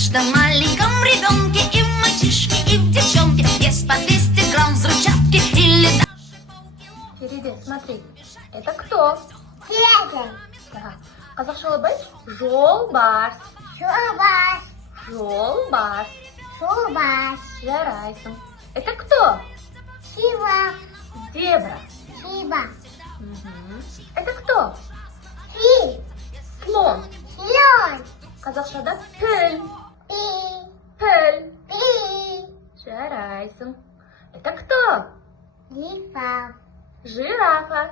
каждом маленьком ребенке, и в мальчишке, и в девчонке есть по 200 грамм взрывчатки или даже полкило. Фериде, смотри, это кто? Да. Қазақшалап айтшы. Жолбарс. Жолбарс. Жарайсың. Это кто? Зебра. Мгм. Это кто? Слон. Қазақшада піл. Жарайсың. Это кто? Жирафа.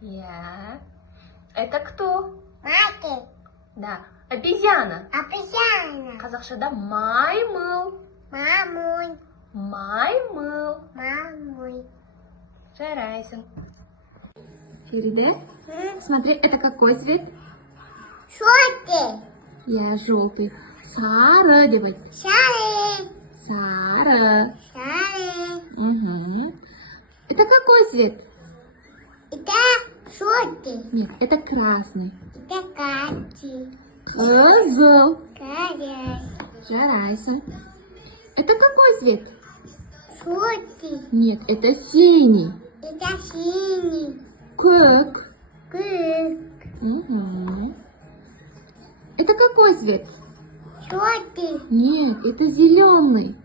Я. Это кто? Да. Обезьяна. Қазақшада маймыл. Маймыл. Жарайсың. Фериде, смотри, это какой цвет? Я желтый. Сары деп айт. Сары. Угу. Это какой цвет? Нет, это красный. Қызыл. Жарайсың. Это какой цвет? Нет, это синий. Көк. Угу. Это какой цвет? Нет, это зеленый.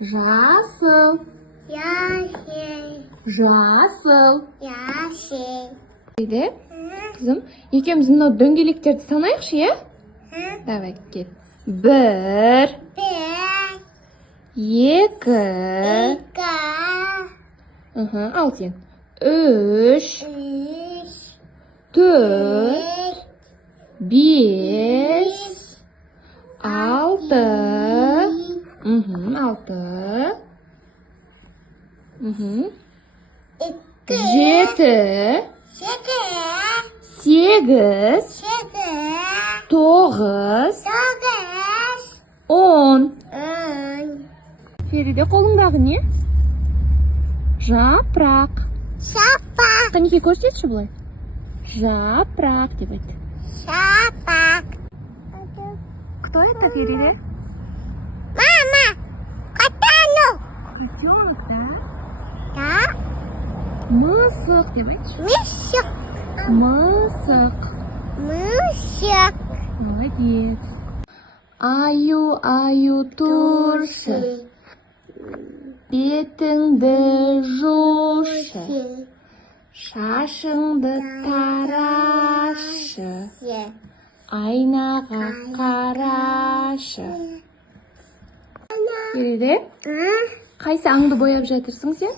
Жасыл. Жасыл. Фериде, қызым, екеуміз мынау дөңгелектерді санайықшы, иә? Давай, кет. 1, 2, ал сен. 3, 4, 5, 6, 7, 8, 9, 10. Фериде, қолыңдағы не? Жапырақ. Қанекей көрсетші бұлай. Жапырақ деп айт. Кто это, Фериде? Котенок, да? Мысық деп айтшы. Мысық. Молодец. Аю тұршы, бетіңді жушы, шашыңды тарашы, айнаға қарашы. Фериде, қайсы аңды бояп жатырсың сен?